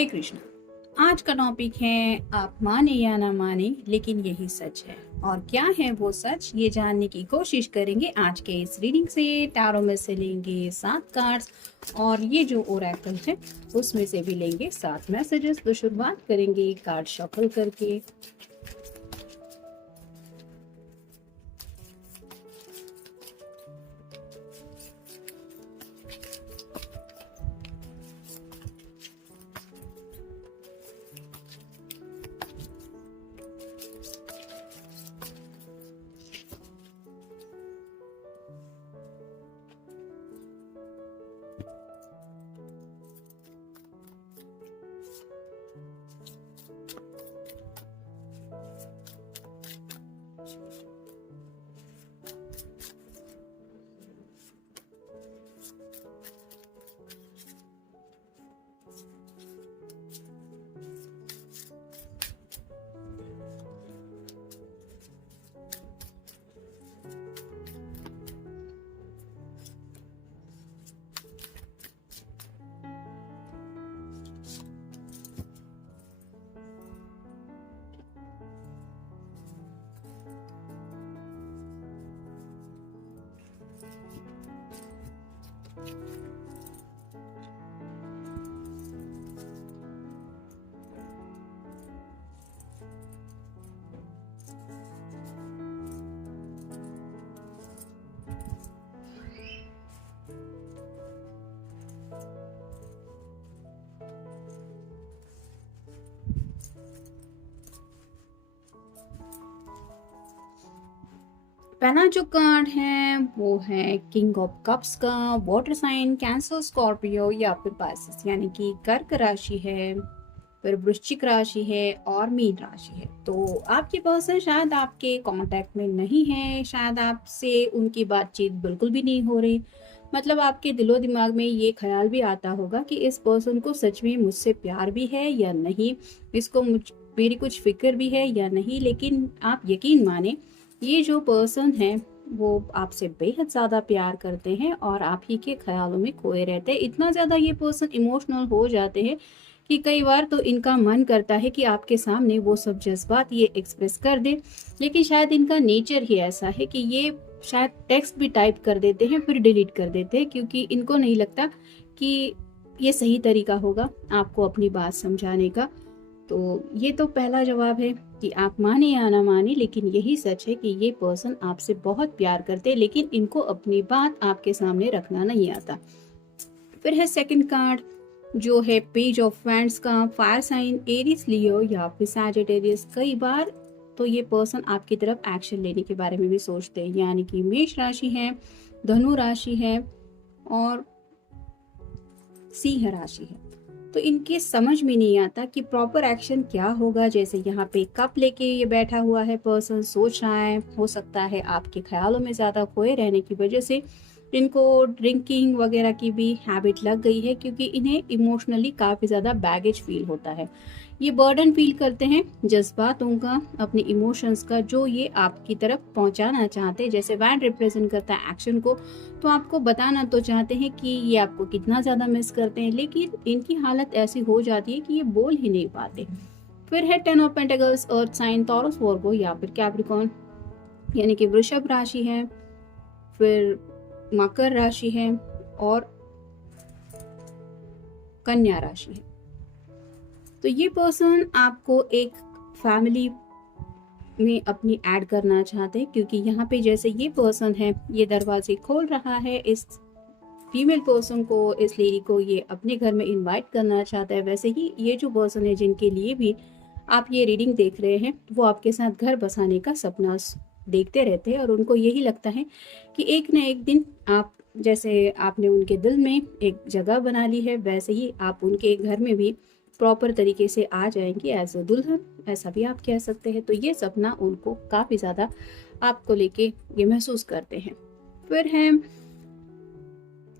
हरे कृष्ण। आज का टॉपिक है आप माने या ना माने लेकिन यही सच है। और क्या है वो सच, ये जानने की कोशिश करेंगे आज के इस रीडिंग से। टैरो में से लेंगे 7 कार्ड्स और ये जो ओरेकल है उसमें से भी लेंगे 7 मैसेजेस। तो शुरुआत करेंगे कार्ड शफल करके। पहला जो कार्ड है वो है किंग ऑफ कप्स का। वाटर साइन कैंसर, स्कॉर्पियो या फिर पाइसेस, यानी कि कर्क राशि है, फिर वृश्चिक राशि है और मीन राशि है। तो आपके पर्सन शायद आपके कांटेक्ट में नहीं है, शायद आपसे उनकी बातचीत बिल्कुल भी नहीं हो रही। मतलब आपके दिलो दिमाग में ये ख्याल भी आता होगा कि इस पर्सन को सच में मुझसे प्यार भी है या नहीं, इसको मेरी कुछ फिक्र भी है या नहीं। लेकिन आप यकीन माने ये जो पर्सन है वो आपसे बेहद ज़्यादा प्यार करते हैं और आप ही के ख्यालों में खोए रहते हैं। इतना ज़्यादा ये पर्सन इमोशनल हो जाते हैं कि कई बार तो इनका मन करता है कि आपके सामने वो सब जज्बात ये एक्सप्रेस कर दे। लेकिन शायद इनका नेचर ही ऐसा है कि ये शायद टेक्स्ट भी टाइप कर देते हैं फिर डिलीट कर देते हैं, क्योंकि इनको नहीं लगता कि ये सही तरीका होगा आपको अपनी बात समझाने का। तो ये तो पहला जवाब है कि आप माने या ना माने लेकिन यही सच है कि ये पर्सन आपसे बहुत प्यार करते हैं, लेकिन इनको अपनी बात आपके सामने रखना नहीं आता। फिर है सेकंड कार्ड जो है पेज ऑफ वैंड्स का। फायर साइन एरीज, लियो या फिर सैजिटेरियस। कई बार तो ये पर्सन आपकी तरफ एक्शन लेने के बारे में भी सोचते हैं, यानी कि मेष राशि है, धनु राशि है और सिंह राशि है। तो इनके समझ में नहीं आता कि प्रॉपर एक्शन क्या होगा। जैसे यहाँ पे कप लेके ये बैठा हुआ है पर्सन, सोच रहा है। हो सकता है आपके ख्यालों में ज़्यादा खोए रहने की वजह से इनको ड्रिंकिंग वगैरह की भी हैबिट लग गई है, क्योंकि इन्हें इमोशनली काफ़ी ज़्यादा बैगेज फील होता है। ये बर्डन फील करते हैं जज्बातों का, अपने इमोशंस का, जो ये आपकी तरफ पहुंचाना चाहते हैं। जैसे वैन रिप्रेजेंट करता है एक्शन को, तो आपको बताना तो चाहते हैं कि ये आपको कितना ज़्यादा मिस करते हैं, लेकिन इनकी हालत ऐसी हो जाती है कि ये बोल ही नहीं पाते। फिर है 10 of pentacles, earth sign, Taurus, Virgo या फिर कैप्रिकॉर्न, यानी कि वृषभ राशि है, फिर मकर राशि है और कन्या राशि है। तो ये पर्सन आपको एक फैमिली में अपनी ऐड करना चाहते हैं, क्योंकि यहाँ पे जैसे ये पर्सन है ये दरवाजे खोल रहा है इस फीमेल पर्सन को, इस लेडी को ये अपने घर में इनवाइट करना चाहता है। वैसे ही ये जो पर्सन है जिनके लिए भी आप ये रीडिंग देख रहे हैं वो आपके साथ घर बसाने का सपना देखते रहते हैं और उनको यही लगता है कि एक न एक दिन आप, जैसे आपने उनके दिल में एक जगह बना ली है, वैसे ही आप उनके घर में भी प्रॉपर तरीके से आ जाएंगी एज अ दुल्हन, ऐसा भी आप कह सकते हैं। तो ये सपना उनको काफ़ी ज़्यादा आपको लेके ये महसूस करते हैं। फिर है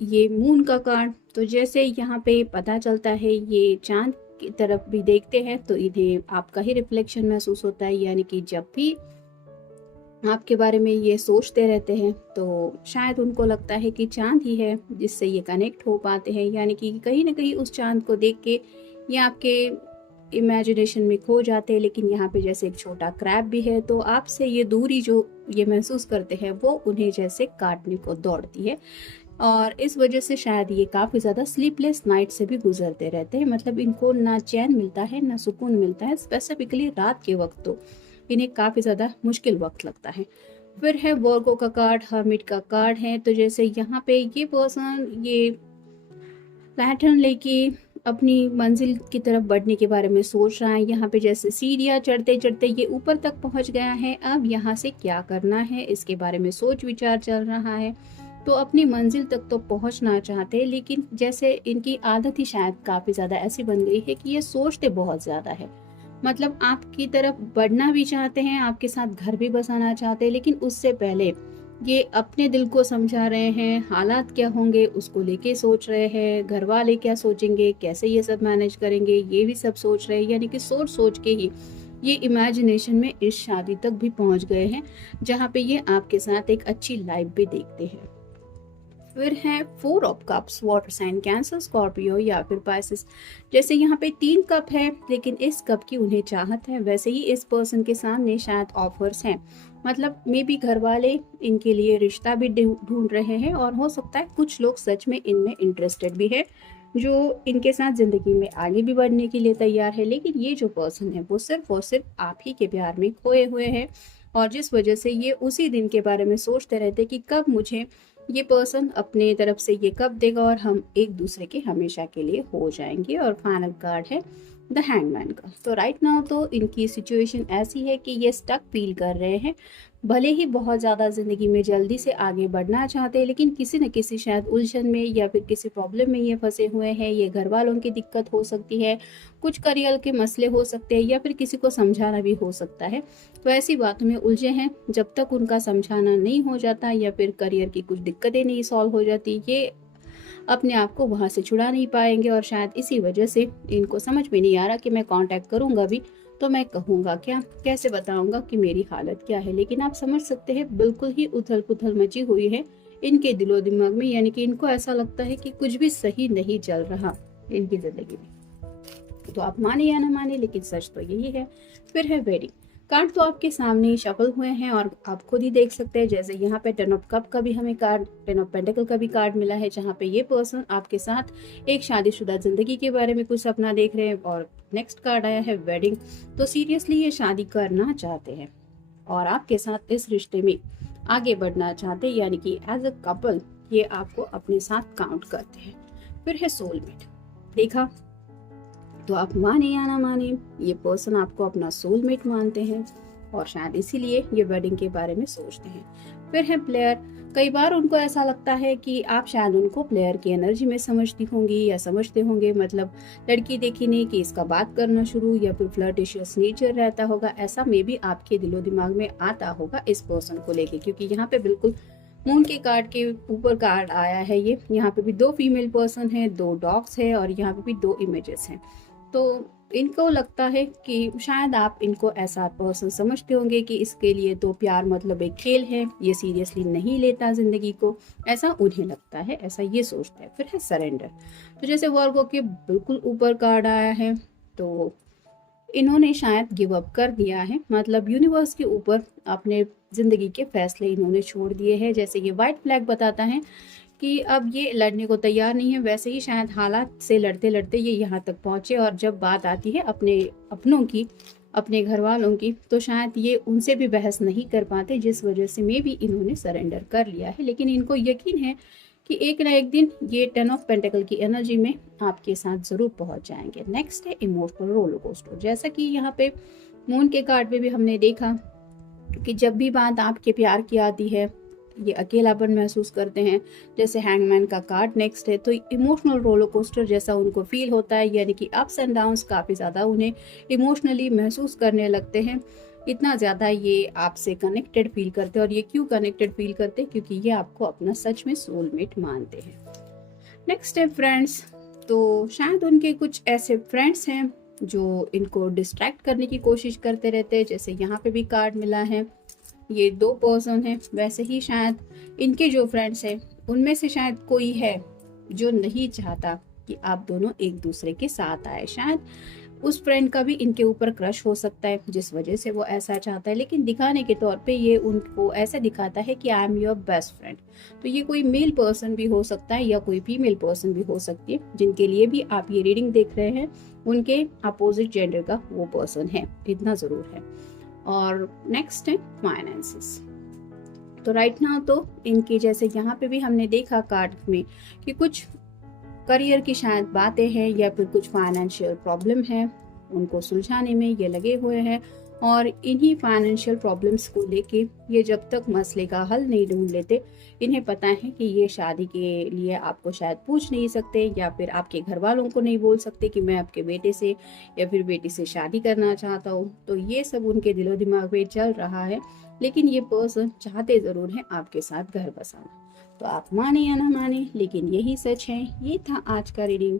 ये मून का कार्ड। तो जैसे यहाँ पे पता चलता है ये चांद की तरफ भी देखते हैं तो इन्हें आपका ही रिफ्लेक्शन महसूस होता है, यानी कि जब भी आपके बारे में ये सोचते रहते हैं तो शायद उनको लगता है कि चांद ही है जिससे ये कनेक्ट हो पाते हैं, यानी कि कहीं ना कहीं उस चांद को देख के ये आपके इमेजिनेशन में खो जाते हैं, लेकिन यहाँ पे जैसे एक छोटा क्रैब भी है, तो आपसे ये दूरी जो ये महसूस करते हैं वो उन्हें जैसे काटने को दौड़ती है। और इस वजह से शायद ये काफ़ी ज़्यादा स्लीपलेस नाइट से भी गुजरते रहते हैं। मतलब इनको ना चैन मिलता है ना सुकून मिलता है, स्पेसिफिकली रात के वक्त तो इन्हें काफ़ी ज़्यादा मुश्किल वक्त लगता है। फिर है वर्गो का कार्ड, हर्मिट का कार्ड है। तो जैसे यहाँ पे ये पर्सन ये लैंटर्न लेके अपनी मंजिल की तरफ बढ़ने के बारे में सोच रहा है। यहाँ पे जैसे सीढ़ियाँ चढ़ते चढ़ते ये ऊपर तक पहुँच गया है, अब यहाँ से क्या करना है इसके बारे में सोच विचार चल रहा है। तो अपनी मंजिल तक तो पहुँचना चाहते हैं, लेकिन जैसे इनकी आदत ही शायद काफ़ी ज़्यादा ऐसी बन गई है कि ये सोचते बहुत ज़्यादा है। मतलब आपकी तरफ बढ़ना भी चाहते हैं, आपके साथ घर भी बसाना चाहते हैं, लेकिन उससे पहले ये अपने दिल को समझा रहे हैं, हालात क्या होंगे उसको लेके सोच रहे हैं, घर वाले क्या सोचेंगे, कैसे ये सब मैनेज करेंगे, ये भी सब सोच रहे हैं। यानी कि सोच सोच के ही ये इमेजिनेशन में इस शादी तक भी पहुंच गए हैं, जहाँ पे ये आपके साथ एक अच्छी लाइफ भी देखते हैं। फिर है 4 of cups, water sign Cancer, Scorpio या फिर पाइसेस। जैसे यहाँ पे 3 कप है, लेकिन इस कप की उन्हें चाहत है, वैसे ही इस पर्सन के सामने शायद ऑफर्स हैं। मतलब मे बी घर वाले इनके लिए रिश्ता भी ढूंढ रहे हैं, और हो सकता है कुछ लोग सच में इनमें इंटरेस्टेड भी है, जो इनके साथ जिंदगी में आगे भी बढ़ने के लिए तैयार है। लेकिन ये जो पर्सन है वो सिर्फ और सिर्फ आप ही के प्यार में खोए हुए हैं, और जिस वजह से ये उसी दिन के बारे में सोचते रहते कि कब मुझे ये पर्सन अपने तरफ से ये कब देगा और हम एक दूसरे के हमेशा के लिए हो जाएंगे। और फाइनल कार्ड है द हैंगमैन का। तो राइट नाउ तो इनकी सिचुएशन ऐसी है कि ये स्टक फील कर रहे हैं, भले ही बहुत ज़्यादा ज़िंदगी में जल्दी से आगे बढ़ना चाहते हैं, लेकिन किसी न किसी शायद उलझन में या फिर किसी प्रॉब्लम में ये फंसे हुए हैं। ये घर वालों की दिक्कत हो सकती है, कुछ करियर के मसले हो सकते हैं, या फिर किसी को समझाना भी हो सकता है। तो ऐसी बातों में उलझे हैं, जब तक उनका समझाना नहीं हो जाता या फिर करियर की कुछ दिक्कतें नहीं सॉल्व हो जाती, ये अपने आप को वहाँ से छुड़ा नहीं पाएंगे। और शायद इसी वजह से इनको समझ में नहीं आ रहा कि मैं कांटेक्ट करूँगा भी तो मैं कहूँगा क्या, कैसे बताऊँगा कि मेरी हालत क्या है। लेकिन आप समझ सकते हैं बिल्कुल ही उथल पुथल मची हुई है इनके दिलो दिमाग में। यानी कि इनको ऐसा लगता है कि कुछ भी सही नहीं चल रहा इनकी ज़िंदगी में। तो आप माने या ना माने, लेकिन सच तो यही है। फिर है वेडिंग कार्ड। तो आपके सामने ही शफल हुए हैं और आप खुद ही देख सकते हैं। जैसे यहाँ पे 10 ऑफ कप का भी हमें कार्ड, 10 ऑफ पेंटिकल का भी कार्ड मिला है, जहाँ पे ये पर्सन आपके साथ एक शादीशुदा जिंदगी के बारे में कुछ सपना देख रहे हैं। और नेक्स्ट कार्ड आया है वेडिंग। तो सीरियसली ये शादी करना चाहते हैं और आपके साथ इस रिश्ते में आगे बढ़ना चाहते हैं, यानी कि एज अ कपल ये आपको अपने साथ काउंट करते हैं। फिर है सोलमेट। देखा, तो आप माने या ना माने, ये पर्सन आपको अपना सोलमेट मानते हैं और शायद इसीलिए ये वेडिंग के बारे में सोचते हैं। फिर है प्लेयर। कई बार उनको ऐसा लगता है कि आप शायद उनको प्लेयर की एनर्जी में समझती होंगी या समझते होंगे। मतलब लड़की देखी नहीं कि इसका बात करना शुरू, या फिर फ्लर्टिशियस नेचर रहता होगा, ऐसा मे भी आपके दिलो दिमाग में आता होगा इस पर्सन को लेके। क्योंकि यहाँ पे बिल्कुल मून के कार्ड के ऊपर कार्ड आया है ये। यहाँ पे भी 2 फीमेल पर्सन है, 2 डॉग्स है और यहाँ पे भी 2 इमेजेस हैं। तो इनको लगता है कि शायद आप इनको ऐसा पर्सन समझते होंगे कि इसके लिए तो प्यार मतलब एक खेल है, ये सीरियसली नहीं लेता जिंदगी को, ऐसा उन्हें लगता है, ऐसा ये सोचता है। फिर है सरेंडर। तो जैसे वर्गो के बिल्कुल ऊपर कार्ड आया है, तो इन्होंने शायद गिव अप कर दिया है। मतलब यूनिवर्स के ऊपर अपने जिंदगी के फैसले इन्होंने छोड़ दिए हैं। जैसे ये व्हाइट फ्लैग बताता है कि अब ये लड़ने को तैयार नहीं है, वैसे ही शायद हालात से लड़ते लड़ते ये यहाँ तक पहुँचे। और जब बात आती है अपने अपनों की, अपने घर वालों की, तो शायद ये उनसे भी बहस नहीं कर पाते, जिस वजह से मे भी इन्होंने सरेंडर कर लिया है। लेकिन इनको यकीन है कि एक ना एक दिन ये 10 ऑफ पेंटिकल की एनर्जी में आपके साथ ज़रूर पहुँच जाएंगे। नेक्स्ट है इमोशनल रोलर कोस्टर। जैसा कि यहाँ पे मून के कार्ड में भी हमने देखा कि जब भी बात आपके प्यार की आती है ये अकेलापन महसूस करते हैं। जैसे हैंगमैन का कार्ड नेक्स्ट है, तो इमोशनल रोलर कोस्टर जैसा उनको फील होता है। यानी कि अप्स एंड डाउन्स काफ़ी ज़्यादा उन्हें इमोशनली महसूस करने लगते हैं। इतना ज़्यादा ये आपसे कनेक्टेड फील करते हैं। और ये क्यों कनेक्टेड फील करते हैं? क्योंकि ये आपको अपना सच में सोलमेट मानते हैं। नेक्स्ट है फ्रेंड्स। तो शायद उनके कुछ ऐसे फ्रेंड्स हैं जो इनको डिस्ट्रैक्ट करने की कोशिश करते रहते हैं। जैसे यहाँ पे भी कार्ड मिला है, ये 2 पर्सन हैं। वैसे ही शायद इनके जो फ्रेंड्स हैं उनमें से शायद कोई है जो नहीं चाहता कि आप दोनों एक दूसरे के साथ आए। शायद उस फ्रेंड का भी इनके ऊपर क्रश हो सकता है जिस वजह से वो ऐसा चाहता है, लेकिन दिखाने के तौर पे ये उनको ऐसा दिखाता है कि I am your best friend. तो ये कोई मेल पर्सन भी हो सकता है या कोई फीमेल पर्सन भी हो सकती है, जिनके लिए भी आप ये रीडिंग देख रहे हैं उनके अपोजिट जेंडर का वो पर्सन है, इतना जरूर है। और नेक्स्ट है फाइनेंसेस। तो राइट नाउ तो इनके जैसे यहाँ पे भी हमने देखा कार्ड में कि कुछ करियर की शायद बातें हैं या फिर कुछ फाइनेंशियल प्रॉब्लम है, उनको सुलझाने में ये लगे हुए हैं। और इन्हीं फाइनेंशियल प्रॉब्लम्स को लेके ये जब तक मसले का हल नहीं ढूंढ लेते, इन्हें पता है कि ये शादी के लिए आपको शायद पूछ नहीं सकते या फिर आपके घर वालों को नहीं बोल सकते कि मैं आपके बेटे से या फिर बेटी से शादी करना चाहता हूँ। तो ये सब उनके दिलो दिमाग में चल रहा है, लेकिन ये पर्सन चाहते जरूर हैं आपके साथ घर बसाना। तो आप माने या ना माने, लेकिन यही सच है। ये था आज का रीडिंग।